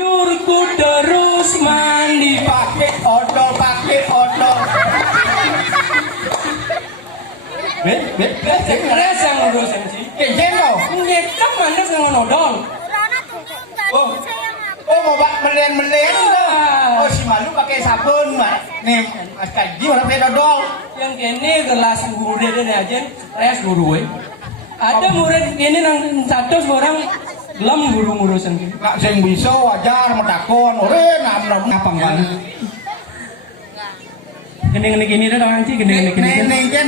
Turku terus mandi pakai odol. Keras yang urusan sih. Kejeno. Ngecap mana dengan odol. Oh mau melen. Oh si malu pakai sabun mas. Nih mas kaji orang pakai dodol. Yang kini gelas guru dia aja, res guru. Ada murid kini nang satu orang gelam guru sendiri. Nak sing bisa wajar metakon. Ore nam ngapang banget. Gini dah orang sih gini. Nengken.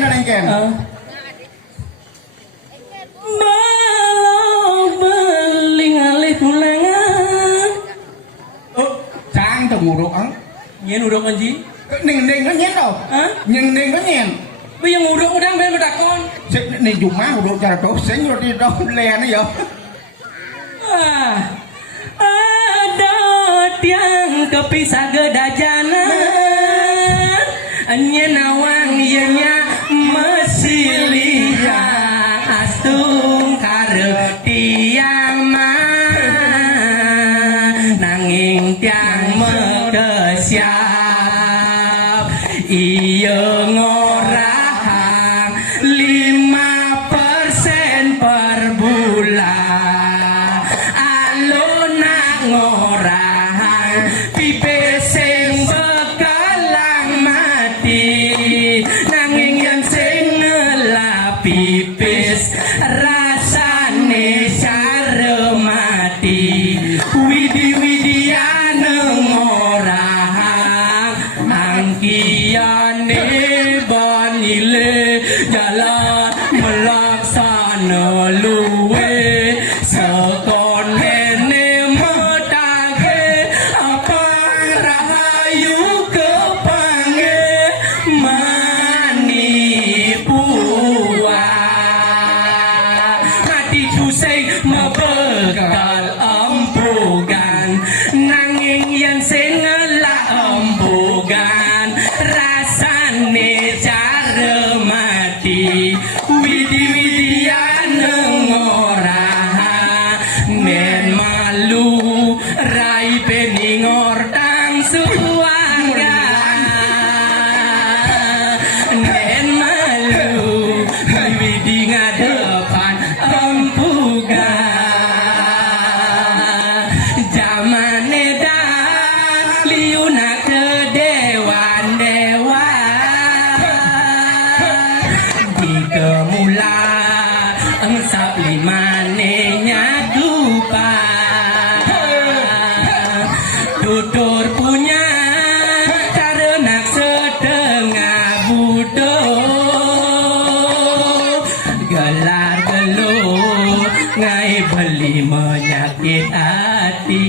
Malau beling alih tulangan. Oh, cang tuh nguruk ang. Nyen urang anji. Neng kan nyen đâu. Hah? Neng kan nyen. Bây giờ urang udang ben betakon. Nih cuma uruk cara tuh, sing roti dong lean ya. Ada tiang kepisah gedajana. Nyen awang ianya masih lihat astung kare tiang nanging tiang megesiap iya ngorahang 5% per bulan alun nak ngorahang pipis sing bekalang mati nanging yang sing ngelap pipis rasane sare mati widi-widian ngorahang angkiane banile jalan melaksana luwe sekon nene metage apa rahayu kepange manipua hati tusai mebekal empugan nanging yang sengela empugan rasane cara mati widi-widian ngorah men malu rai peningor tang suanga men malu widi ngadepan empugan zaman edan liuna ke dewan di kemula engsap limane nyadupa tutur punya karena setengah butuh gelar geluh ngai beli menyakit hati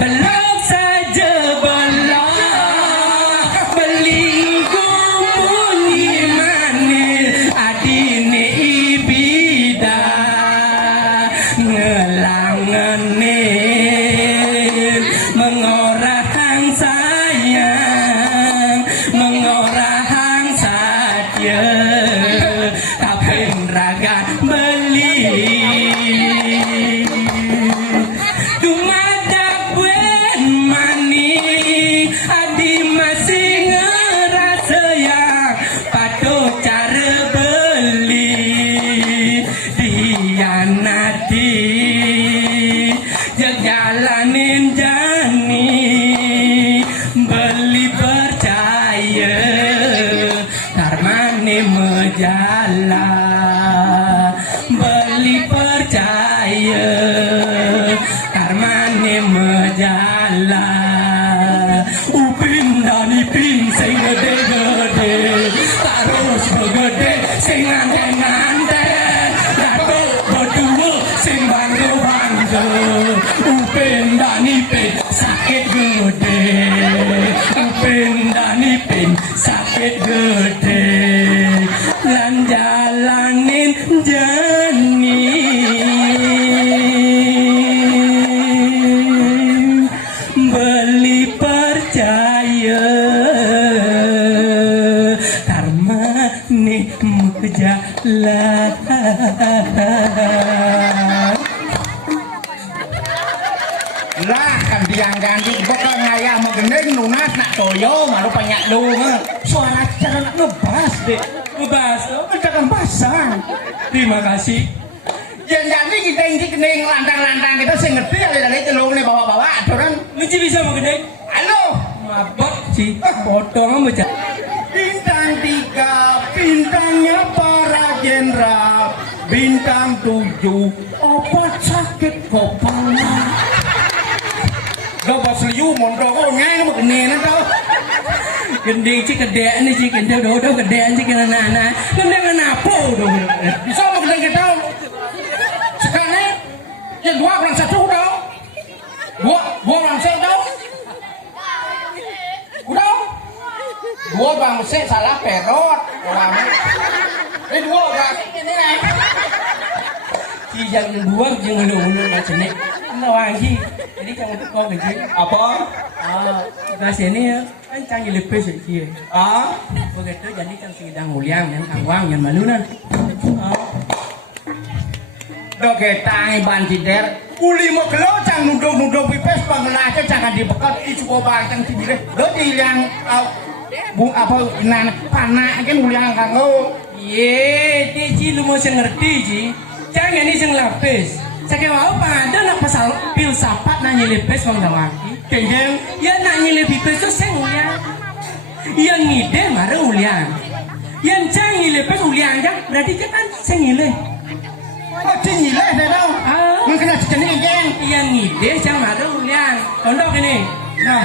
belum saja belum belingkung bunyi manis adine ibida ngelangenin mengorahang sayang mengorahang saja kaping raga beli dumadak wen mani adi masih ngerasa yang patut cara beli dianati jalanin jani beli percaya karmane mejala beli percaya karmane mejala upin dan ipin sing gede-gede terus begede sing ngante-ngante datuk berdua sing bangga-bangga upin dan ipin sakit gede upin dan ipin sakit gede lan jalanin jani beli percaya karma nih menjalan Lah kan diang ganti bakal ngayah megening lunas nak toyo malu banyak lu suara cara nak ngebas deh Ngebahas tuh. mencakan pasang Terima kasih. yang jadi kita ini kening lantang-lantang kita sih ngerti ya dari telung nih bawa-bawa aturan Lu sih bisa mau gede? halo Mabok sih. Potong baca. bintang 3 bintangnya para jenderal bintang 7 obat sakit kepala gak pas liu mondok oh ngang mau kening tau Gede sih gede nih sih gede udah gedean sih kena anak. Gede kenapa udah? bisa mau kening kita sekarang yang dua orang satu dong dua orang satu dong udah dua bang sih salah perot orang ini dua orang ini kan Si jangan buang jangan ulu macam ni. Nawang sih. Jadi jangan tu kau kerja. apa Bahasa ni kan canggih lepes sih. ah Begitu jadi kan sedang mulia yang kawang yang malu nan. do ketang ban tider uli mo kelo cang nundung pipes pangelace jangan dibekat itu bang cang tibire do di yang bung apa nan panak kan uli yang kanggo Ye, dia ji lu mau ngerti ji. Jangan ni sing lapis. Saya kau apa ada nak pasal filsafat nak nyelepes bang dawaki. kengeng Ya nak nyelepes tu sing mulia. Yang ngide marah mulia. Yang jangan nyelepes mulia aja berarti dia kan sing nyeleh. oh cingile deh dong Ah. mungkin ada jenis keng Yang ngide jangan marah mulia. Contoh gini. Nah,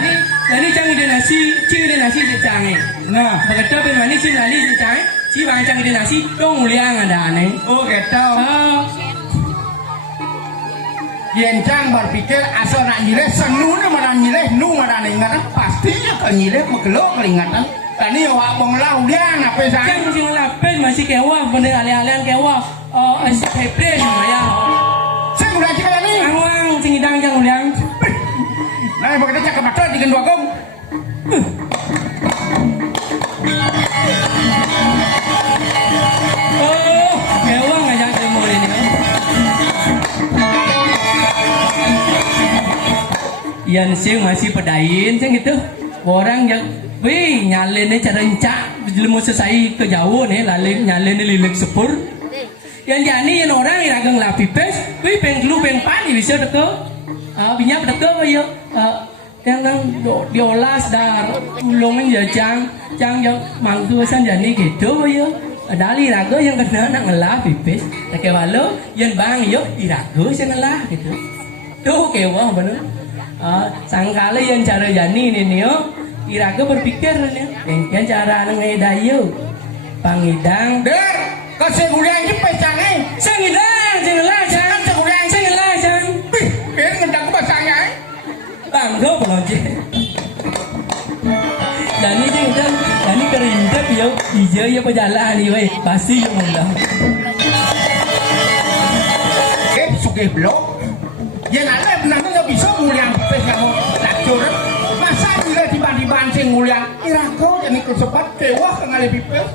ini jangan ide nasi, cing ide nasi jangan. nah Begitu bagaimana sih lali jangan? Si bang jangan ide nasi dong mulia ada aneh. oh gitu Ah. Yencang berpikir asal nak nyileh senu ni marah nyileh nu marah ingatan pastinya ke nyileh megelo kelingatan tani awak bonglau dia apa Kan sang mesti ngelapin masih kewah bener alih-alihan kewah. Oh, April ya. saya udah cakap ni Awang sing idang jang uliang. nah begitu cakap mata di kedua kong Oh, kewah ngajak demo ini. Yang sing masih pedain sing gitu. Orang yang wih nyalin ni cara encak belum selesai ke jauh ni lalu nyalin ni lilik sepur. Yang jani yang orang yang agak lapipes, wih penglu pengpan bisa deko. Binyak deko ayo. Yang nang diolas dar ulungan ya cang yang mangtu san jani gitu ayo. Dali rago yang kena nak ngelah pipis. Tak walau yang bang yo irago sing ngelah gitu. Tuh kewah bener. Sangkala yang cara jani ni yo irago berpikir ni. Yang cara nang dayo. Pangidang der kasih guliang je pecang Sengidang, senglah cang, senglah cang. biar ngendang pasangnya Bangga pelonce. Jadi sengidang, jadi kerinjak yo, hijau ya pejalan ni weh, pasti yo mula. suke blok yang ada benar-benar bisa guliang pes kamu lacur masa nyileh dibanding sing guliang irago jadi kesepat kewah kengali pipes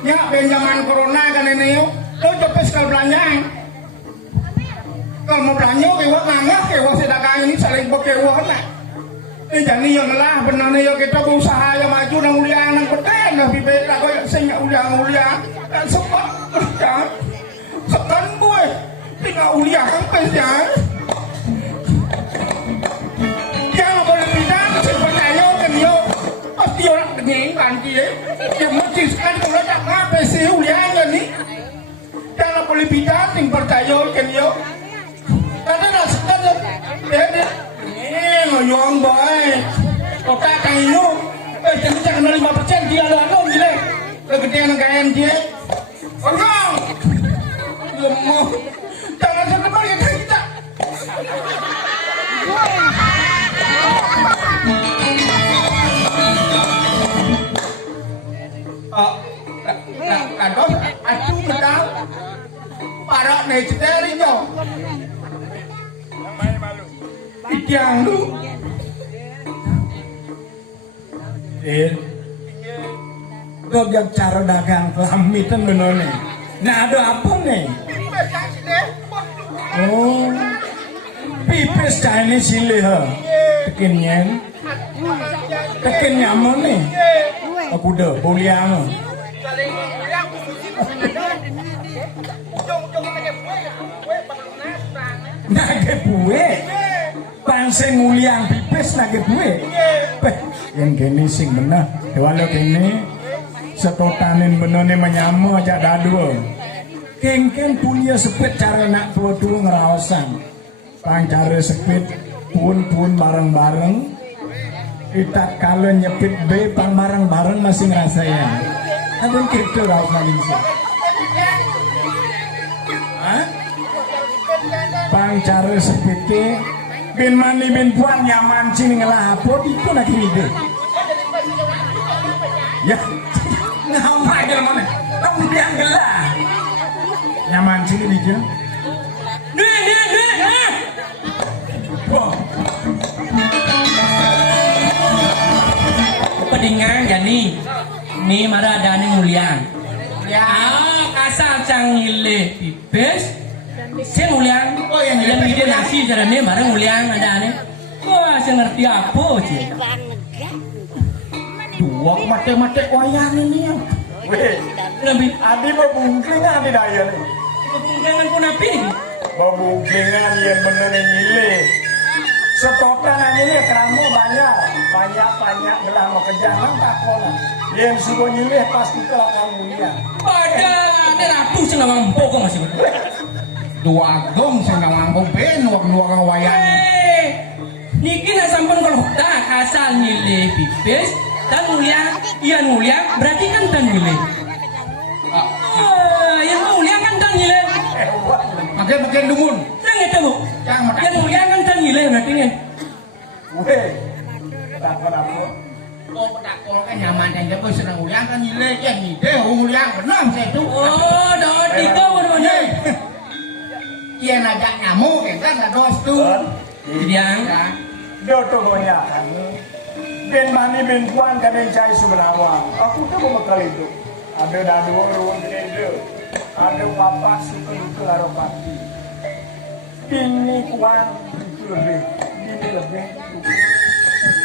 ya zaman corona kan ini yuk lo cepet sekali belanja kalau mau belanja kewah nganggah kewah sedekah ini saling berkewah lah ini jadi yang lah benar nih kita berusaha yang maju nang uliang nang peten nah bibit aku yang sing uliang dan sempat kerja sekan gue tinggal uliang kan pesnya jangan boleh pindah saya percaya kan yo pasti orang kenyang banci yang mesti sekali kalau tak ngapain sih uliangnya nih jangan boleh pindah ting percaya kan yo karena dah sekan dia ngoyong boy otak kayu jadi jangan 5% dia lalu gile kegedean kayak dia ngomong lemah jangan setempat ya kita kados acu medal para neceterinyo Ikyang lu kau yang cara dagang kelamitan bener nih nah ada apa nih oh pipis ini silih ha. Tekin nyen. Tekin nyaman nih. Aku dah boliang. Nage buwe. Pangsing nguliang pipis nage buwe. Yang kene sing bener. Walau kene setotanin benone menyamu aja dadu. Kengken punya sepit cara nak tua-tua ngerawasan. Pang cara sepit pun bareng-bareng. Kita kalau nyepit B pang bareng-bareng masih ngerasain. Ada gitu raus Malaysia. Hah? Pang cara sepit bin mani bin puan nyaman cing ngelapot itu nak ide. Ya, ngamak aja mana? Kamu yang gelah. Nyaman sini dia. Nih. Wah. Pedingan jadi ni marah ada ni mulia. Ya, kasar cang ile pipes. Saya mulia. Oh yang ide nasi cara ni marah mulia ada ni. Wah, saya ngerti apa sih? Dua mate wayang ini ya. Weh, Lebih adi babungklingan di daya ni. jangan pun api. Babungklingan yang bener nyile. Setotan ini keramu banyak gelah mau kejangan tak kola. Yang suruh nyile pasti telah kamu lihat. Ada ratu senawang pokok masih. Dua agong senawang ben wang wayang. Niki nak sampun kalau tak asal nyile pipis dan mulia berarti kan dan nyile. Yang mulia kan dan nyile. Makin dumun. Jangan itu bu. Yang mulia kan dan nyile berarti ni. Weh, tak apa. Oh, tak kan nyaman dan dia pun senang mulia kan nyile ya ni deh mulia benar saya tu. Oh, dah tiga mana? Ia najak nyamuk kan ada dos tu. Yang Dia tu banyak kan. Ben mani ben puan kan yang cai sebenawa. Aku tu bekal itu. Ada dua ruang gereja. Ada bapak situ itu laropati. Bini kuan itu lebih. Bini lebih.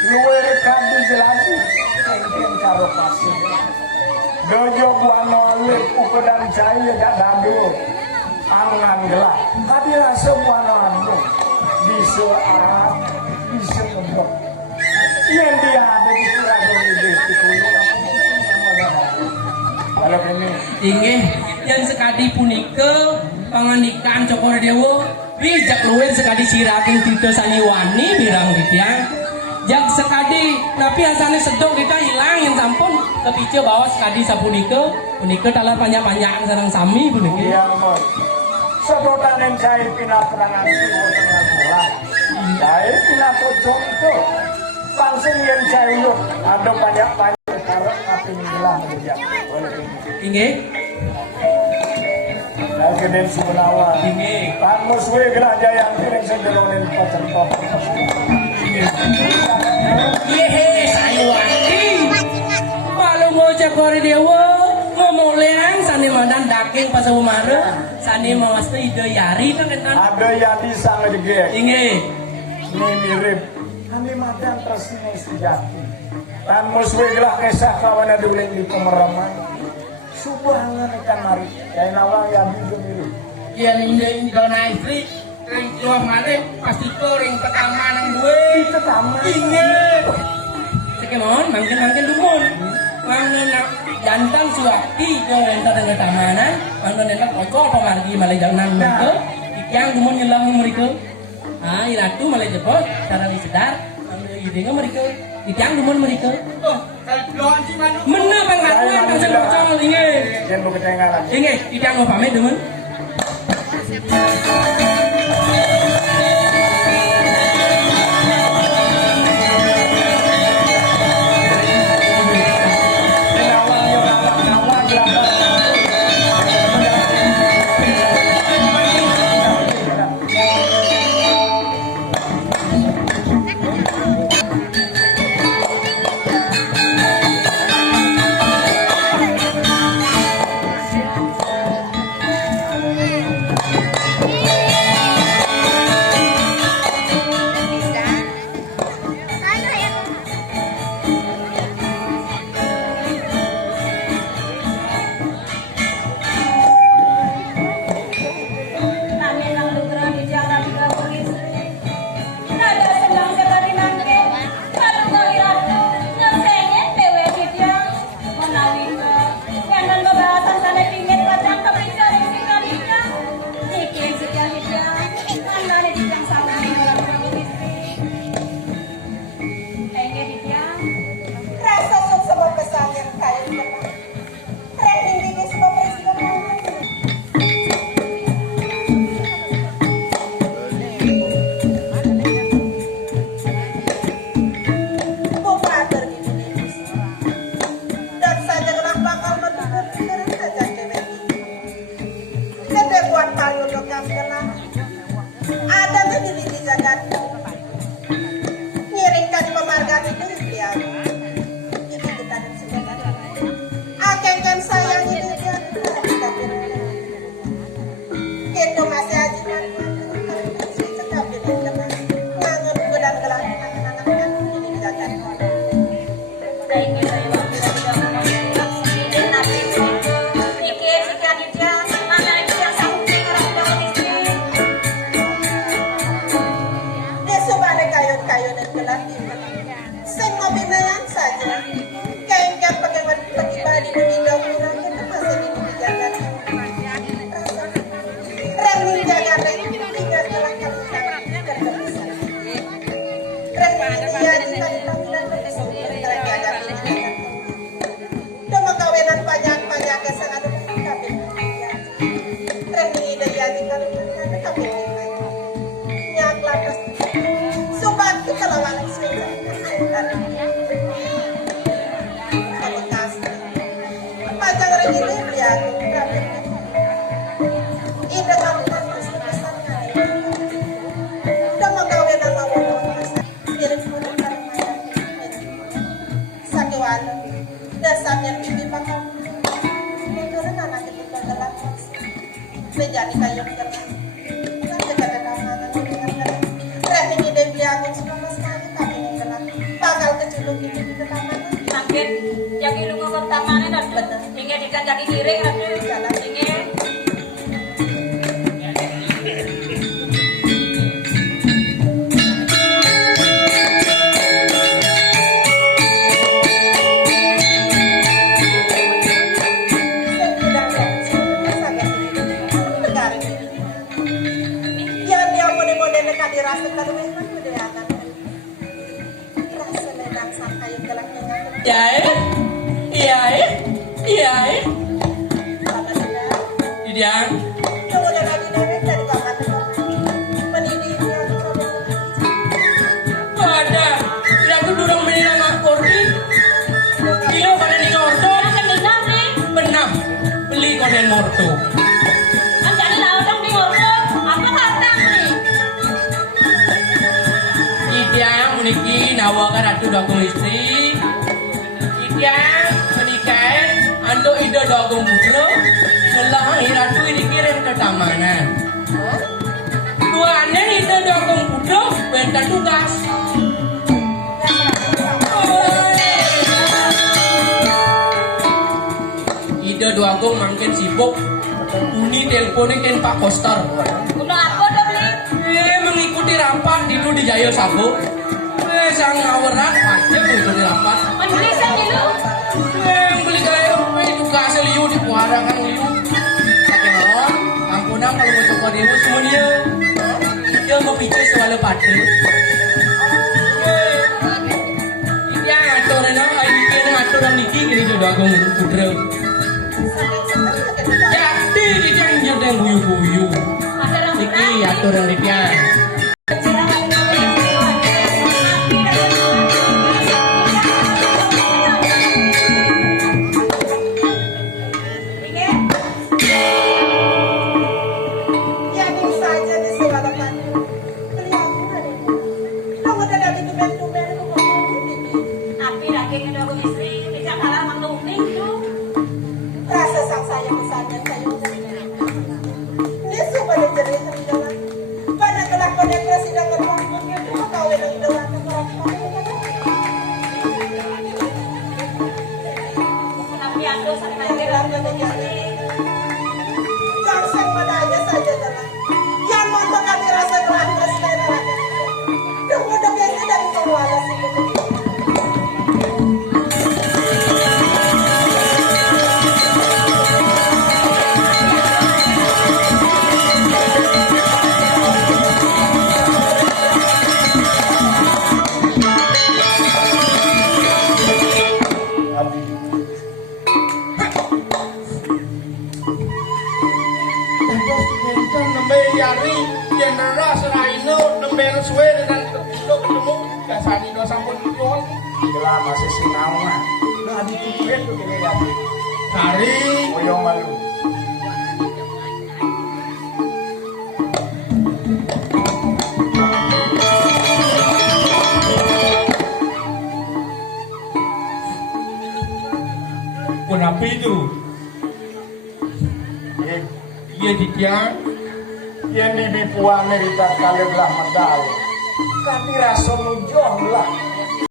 Luar kadi jelati. Mungkin karo pasir. Dojo buan oleh ukuran cai agak dadu. Angan gelap. Tadi rasa buan oleh. Bisa ngebok. Yang dia ada di kurang ide kalau ini tinggi yang sekadi punika panganikan cokor dewo bijak luwih sekadi siraking tito saniwani birang ditiang jak sekadi tapi asane sedok kita hilang yang sampun kepice bawa sekadi sapunika punika talar panjang-panjang sareng sami punika iya mon sedotan yang saya pindah perangan itu tengah bola saya pindah pojok itu langsung yang saya yuk ada banyak karena api hilang dia tinggi dan keden sunawa tinggi pangus we gerak jaya piring senderonin pacar papa yehe saniwani kalau mau cokor dewo ngomong leang sani mandan daking pas umara sani mawasta ide yari kan ada yang disang juga tinggi ini mirip kami madan tersini sejati dan muswe gelah kisah kawan ada uling di pemeraman subhangan ikan mari kain awang yang hidup itu Ia ni dona istri ring tua mare pasti ko ring pertama nang gue. itu tamat Ingat. Sekemon, mangkin dumun. Mangkin nak jantan suakti jo enta dengan tamanan, mangkin enta kocok apa margi malai jangan itu. Ikyang dumun nyelang mereka. Ah, iratu malai jepot, cara disedar, ide mereka. Ikyang dumun mereka. Oh, kalau doan si manu. Mana pengakuan kang sen kocok ingat. jangan lu ketinggalan Ingat, ikyang mau pamit dumun. Meneliti jagat ngiringkan pemarga itu beliau ini kita dan sebentar akeng sayang ini dia itu masih aja tetapi dia ngangun godang gelang anak-anak ini jagat yang ilu ngomong tamannya nanti ingin dikandang diri nanti jalan ingin konen morto. Anjani lautang di morto, apa hartang nih? Idyang meniki nawakan ratu dagong istri. Idyang menikah ando ida dagong putra. Selang ratu ini kirim ke tamanan. Tuannya ida dagong putra benta tugas. Ida dagong makin sibuk. Uni teleponin dan Pak Koster. Udah apa dong nih? Mengikuti rapat dulu di Jayo Sabu. Sang ngaweran pasti mengikuti rapat. Membeli sendiri. Beli kayak itu kasih liu di kuarangan liu. Kakek ampunan kalau mau coba dewa semuanya. Dia mau pikir soal padu. Ini yang ngatur nana, ini yang ngatur orang niki gini juga aku putra. Jadi dia yang guyu-guyu. Niki atur orang niki. Masih sinau mah. Nah, di kuburan tuh gini ya. Hari moyong malu. Kenapa itu? Iya Ditya, yang di Amerika kali belah medal. Kami rasa menjual lah.